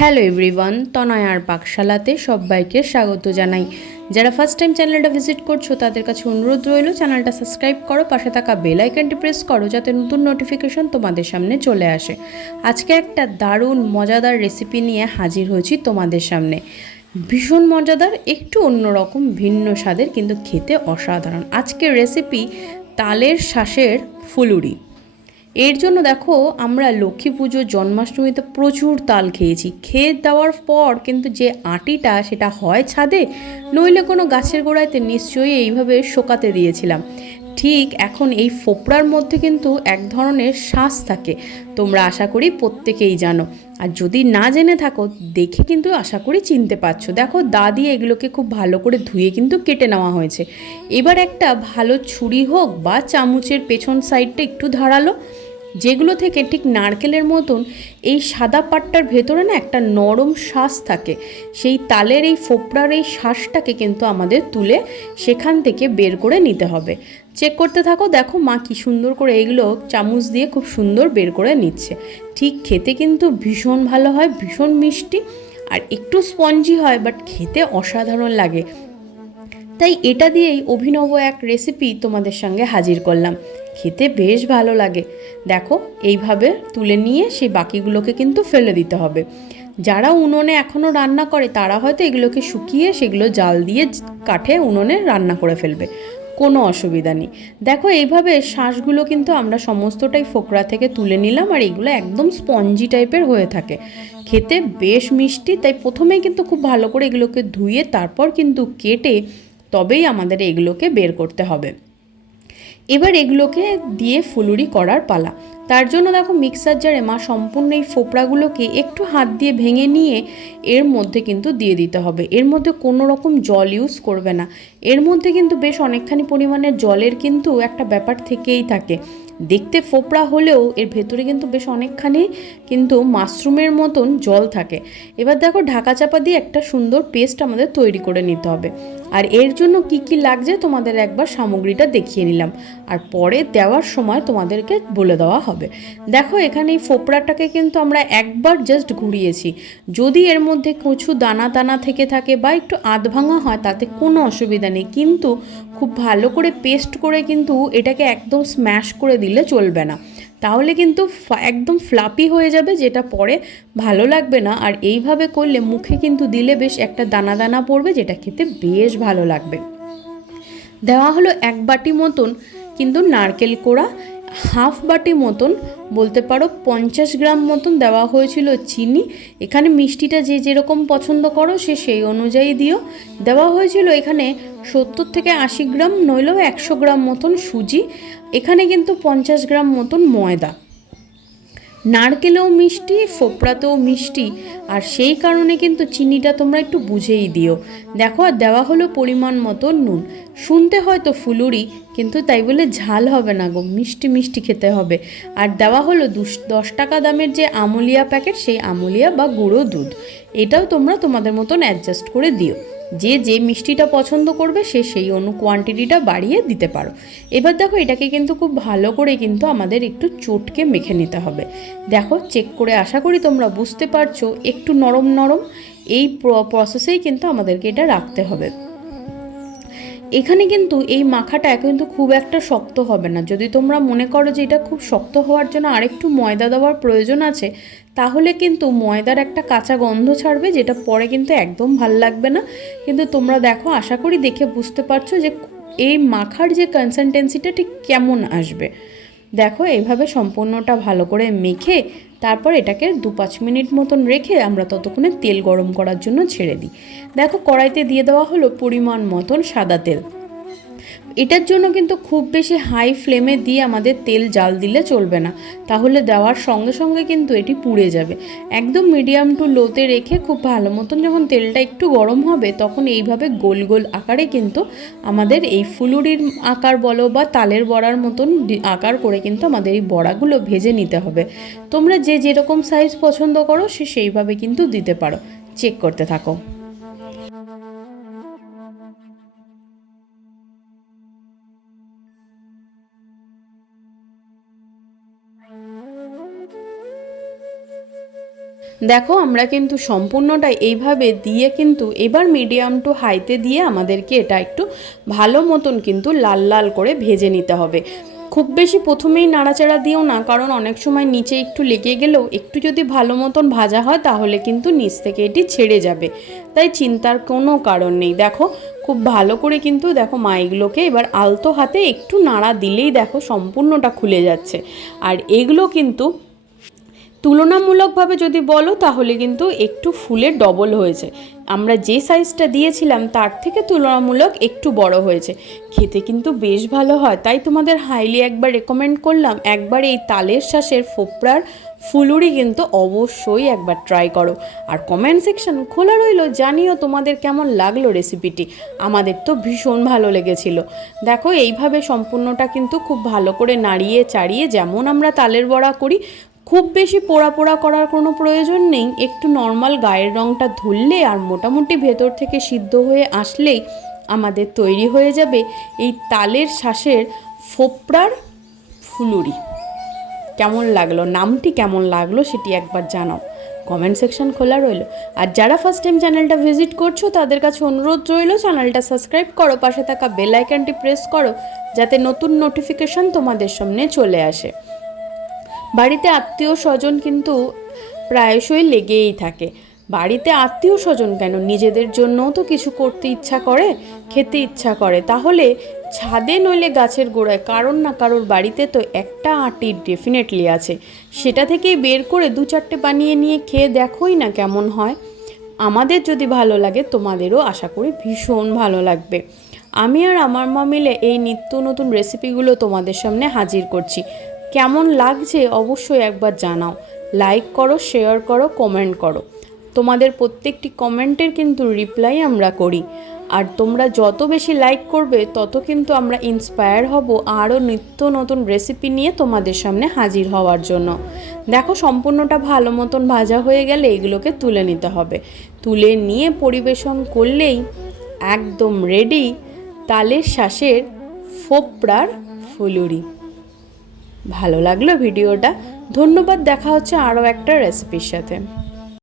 Hello everyone, তনয়ার পাকশালাতে সবাইকে স্বাগত জানাই। যারা ফার্স্ট টাইম চ্যানেলটা ভিজিট করছো তাদের কাছে অনুরোধ রইল চ্যানেলটা সাবস্ক্রাইব করো, পাশে থাকা বেল আইকনটি প্রেস করো যাতে নতুন নোটিফিকেশন তোমাদের সামনে চলে আসে। আজকে একটা দারুণ মজাদার রেসিপি নিয়ে হাজির হয়েছি তোমাদের সামনে। ভীষণ মজাদার, একটু অন্যরকম, ভিন্ন স্বাদের, কিন্তু খেতে অসাধারণ। আজকের রেসিপি তালের শাঁসের ফুলুরি। এর জন্য দেখো, আমরা লক্ষ্মী পুজো জন্মাষ্টমীতে প্রচুর তাল খেয়েছি। খেয়ে দেওয়ার পর কিন্তু যে আটিটা সেটা হয় ছাদে, নইলে কোনো গাছের গোড়াইতে নিশ্চয়ই এইভাবে শোকাতে দিয়েছিলাম। ঠিক এখন এই ফোপড়ার মধ্যে কিন্তু এক ধরনের শাঁস থাকে, তোমরা আশা করি প্রত্যেকেই জানো। আর যদি না জেনে থাকো, দেখে কিন্তু আশা করি চিনতে পারছো। দেখো, দা দিয়ে এগুলোকে খুব ভালো করে ধুয়ে কিন্তু কেটে নেওয়া হয়েছে। এবার একটা ভালো ছুরি হোক বা চামচের পেছন সাইডটা একটু ধারালো, যেগুলো থেকে ঠিক নারকেলের মতন এই সাদা পাটটার ভেতরে না একটা নরম শ্বাস থাকে। সেই তালের এই ফোপড়ার এই শ্বাসটাকে কিন্তু আমাদের তুলে সেখান থেকে বের করে নিতে হবে। চেক করতে থাকো, দেখো মা কি সুন্দর করে এগুলো চামচ দিয়ে খুব সুন্দর বের করে নিচ্ছে। ঠিক খেতে কিন্তু ভীষণ ভালো হয়, ভীষণ মিষ্টি আর একটু স্পঞ্জি হয়, বাট খেতে অসাধারণ লাগে। তাই এটা দিয়েই অভিনব এক রেসিপি তোমাদের সঙ্গে হাজির করলাম। খেতে বেশ ভালো লাগে। দেখো, এইভাবে তুলে নিয়ে সেই বাকিগুলোকে কিন্তু ফেলে দিতে হবে। যারা উনুনে এখনও রান্না করে তারা হয়তো এগুলোকে শুকিয়ে সেগুলো জাল দিয়ে কাঠে উনুনে রান্না করে ফেলবে, কোনো অসুবিধা নেই। দেখো, এইভাবে শাঁসগুলো কিন্তু আমরা সমস্তটাই ফোকরা থেকে তুলে নিলাম, আর এগুলো একদম স্পঞ্জি টাইপের হয়ে থাকে, খেতে বেশ মিষ্টি। তাই প্রথমেই কিন্তু খুব ভালো করে এগুলোকে ধুয়ে তারপর কিন্তু কেটে তবেই আমাদের এগুলোকে বের করতে হবে। এবার এগুলোকে দিয়ে ফুলুরি করার পালা। তার জন্য দেখো, মিক্সার জারে মা সম্পূর্ণ এই ফোপড়াগুলোকে একটু হাত দিয়ে ভেঙে নিয়ে এর মধ্যে কিন্তু দিয়ে দিতে হবে। এর মধ্যে কোনো রকম জল ইউজ করবে না। এর মধ্যে কিন্তু বেশ অনেকখানি পরিমাণের জলের কিন্তু একটা ব্যাপার থেকেই থাকে। দেখতে ফোপড়া হলেও এর ভেতরে কিন্তু বেশ অনেকখানি কিন্তু মাশরুমের মতন জল থাকে। এবার দেখো, ঢাকা চাপা দিয়ে একটা সুন্দর পেস্ট আমাদের তৈরি করে নিতে হবে। আর এর জন্য কি কি লাগছে তোমাদের একবার সামগ্রীটা দেখিয়ে নিলাম, আর পরে দেওয়ার সময় তোমাদেরকে বলে দেওয়া হবে। দেখো, এখানে এই ফোপড়াটাকে কিন্তু আমরা একবার জাস্ট ঘুরিয়েছি। যদি এর মধ্যে কিছু দানা দানা থেকে থাকে বা একটু আধ ভাঙা হয় তাতে কোনো অসুবিধা নেই, কিন্তু খুব ভালো করে পেস্ট করে কিন্তু এটাকে একদম স্ম্যাশ করে দিলে চলবে না, তাহলে কিন্তু একদম ফ্লাপি হয়ে যাবে, যেটা পরে ভালো লাগবে না। আর এইভাবে করলে মুখে কিন্তু দিলে বেশ একটা দানা দানা পড়বে, যেটা খেতে বেশ ভালো লাগবে। দেওয়া হলো 1 বাটি মতন কিন্তু নারকেল কোড়া, হাফ বাটি মতন বলতে পারো 50 গ্রাম মতন দেওয়া হয়েছিল চিনি। এখানে মিষ্টিটা যে যেরকম পছন্দ করো সে সেই অনুযায়ী দিও। দেওয়া হয়েছিল এখানে 70 থেকে 80 গ্রাম নইলেও 100 গ্রাম মতন সুজি। এখানে কিন্তু 50 গ্রাম মতন ময়দা। নারকেলেও মিষ্টি, ফোপড়াতেও মিষ্টি, আর সেই কারণে কিন্তু চিনিটা তোমরা একটু বুঝেই দিও। দেখো, আর দেওয়া হলো পরিমাণ মতো নুন। শুনতে হয়তো ফুলুরি, কিন্তু তাই বলে ঝাল হবে না গো, মিষ্টি মিষ্টি খেতে হবে। আর দেওয়া হলো 10 টাকা দামের যে আমুলিয়া প্যাকেট, সেই আমুলিয়া বা গুঁড়ো দুধ। এটাও তোমরা তোমাদের মতন অ্যাডজাস্ট করে দিও। যে যে মিষ্টিটা পছন্দ করবে সে সেই কোয়ান্টিটিটা বাড়িয়ে দিতে পারো। এবার দেখো, এটাকে কিন্তু খুব ভালো করে কিন্তু আমাদের একটু চটকে মেখে নিতে হবে। দেখো, চেক করে আশা করি তোমরা বুঝতে পারছো একটু নরম নরম। এই প্রসেসেই কিন্তু আমাদেরকে এটা রাখতে হবে। এখানে কিন্তু এই মাখাটা কিন্তু খুব একটা শক্ত হবে না। যদি তোমরা মনে করো যে এটা খুব শক্ত হওয়ার জন্য আরেকটু ময়দা দেওয়ার প্রয়োজন আছে, তাহলে কিন্তু ময়দার একটা কাঁচা গন্ধ ছাড়বে, যেটা পরে কিন্তু একদম ভাল লাগবে না। কিন্তু তোমরা দেখো, আশা করি দেখে বুঝতে পারছো যে এই মাখার যে কনসিস্টেন্সিটা ঠিক কেমন আসবে। দেখো, এইভাবে সম্পূর্ণটা ভালো করে মেখে তারপর এটাকে 2-5 মিনিট মতন রেখে আমরা ততক্ষণে তেল গরম করার জন্য ছেড়ে দিই। দেখো, কড়াইতে দিয়ে দেওয়া হলো পরিমাণ মতন সাদা তেল। এটার জন্য কিন্তু খুব বেশি হাই ফ্লেমে দিয়ে আমাদের তেল জাল দিলে চলবে না, তাহলে দেওয়ার সঙ্গে সঙ্গে কিন্তু এটি পুড়ে যাবে। একদম মিডিয়াম টু লোতে রেখে খুব ভালো মতন যখন তেলটা একটু গরম হবে, তখন এইভাবে গোল গোল আকারে কিন্তু আমাদের এই ফুলুরির আকার বলো বা তালের বড়ার মতন আকার করে কিন্তু আমাদের এই বড়াগুলো ভেজে নিতে হবে। তোমরা যে যেরকম সাইজ পছন্দ করো সে সেইভাবে কিন্তু দিতে পারো। চেক করতে থাকো। দেখো আমরা কিন্তু সম্পূর্ণটা এইভাবে দিয়ে কিন্তু এবার মিডিয়াম টু হাইতে দিয়ে আমাদেরকে এটা একটু ভালো মতন কিন্তু লাল লাল করে ভেজে নিতে হবে। খুব বেশি প্রথমেই নাড়াচাড়া দিও না, কারণ অনেক সময় নিচে একটু লেগে গেলেও একটু যদি ভালো মতন ভাজা হয় তাহলে কিন্তু নিচ থেকে এটি ছেড়ে যাবে, তাই চিন্তার কোনো কারণ নেই। দেখো খুব ভালো করে কিন্তু দেখো মাইগুলোকে এবার আলতো হাতে একটু নাড়া দিলেই দেখো সম্পূর্ণটা খুলে যাচ্ছে। আর এগুলো কিন্তু তুলনামূলকভাবে যদি বলো তাহলে কিন্তু একটু ফুলের ডবল হয়েছে, আমরা যে সাইজটা দিয়েছিলাম তার থেকে তুলনামূলক একটু বড় হয়েছে, খেতে কিন্তু বেশ ভালো হয়। তাই তোমাদের হাইলি একবার রেকমেন্ড করলাম, একবার এই তালের শাঁসের ফোপড়ার ফুলুরি কিন্তু অবশ্যই একবার ট্রাই করো। আর কমেন্ট সেকশন খোলা রইলো, জানিও তোমাদের কেমন লাগলো রেসিপিটি। আমাদের তো ভীষণ ভালো লেগেছিল। দেখো এইভাবে সম্পূর্ণটা কিন্তু খুব ভালো করে নাড়িয়ে চাড়িয়ে, যেমন আমরা তালের বড়া করি, খুব বেশি পোড়া পোড়া করার কোনো প্রয়োজন নেই, একটু নর্মাল গায়ের রঙটা ধরলে আর মোটামুটি ভেতর থেকে সিদ্ধ হয়ে আসলেই আমাদের তৈরি হয়ে যাবে এই তালের শাঁসের ফোপড়ার ফুলুরি। কেমন লাগলো, নামটি কেমন লাগলো সেটি একবার জানাও, কমেন্ট সেকশন খোলা রইল। আর যারা ফার্স্ট টাইম চ্যানেলটা ভিজিট করছো তাদের কাছে অনুরোধ রইল, চ্যানেলটা সাবস্ক্রাইব করো, পাশে থাকা বেল আইকনটি প্রেস করো যাতে নতুন নোটিফিকেশন তোমাদের সামনে চলে আসে। বাড়িতে আত্মীয় স্বজন কিন্তু প্রায়শই লেগেই থাকে। বাড়িতে আত্মীয় স্বজন কেন, নিজেদের জন্যও তো কিছু করতে ইচ্ছা করে, খেতে ইচ্ছা করে। তাহলে ছাদে নইলে গাছের গোড়ায় কারোর না কারোর বাড়িতে তো একটা আঁটি ডেফিনেটলি আছে, সেটা থেকেই বের করে 2-4টে বানিয়ে নিয়ে খেয়ে দেখোই না কেমন হয়। আমাদের যদি ভালো লাগে তোমাদেরও আশা করি ভীষণ ভালো লাগবে। আমি আর আমার মা মিলে এই নিত্য নতুন রেসিপিগুলো তোমাদের সামনে হাজির করছি। কেমন লাগছে অবশ্যই একবার জানাও, লাইক করো, শেয়ার করো, কমেন্ট করো। তোমাদের প্রত্যেকটি কমেন্টের কিন্তু রিপ্লাই আমরা করি। আর তোমরা যত বেশি লাইক করবে তত কিন্তু আমরা ইন্সপায়ার হব আরও নিত্য নতুন রেসিপি নিয়ে তোমাদের সামনে হাজির হওয়ার জন্য। দেখো সম্পূর্ণটা ভালো মতন ভাজা হয়ে গেলে এগুলোকে তুলে নিতে হবে। তুলে নিয়ে পরিবেশন করলেই একদম রেডি তালের শাঁসের ফোপড়ার ফুলুরি। ভালো লাগলো ভিডিওটা, ধন্যবাদ। দেখা হচ্ছে আরও একটা রেসিপির সাথে।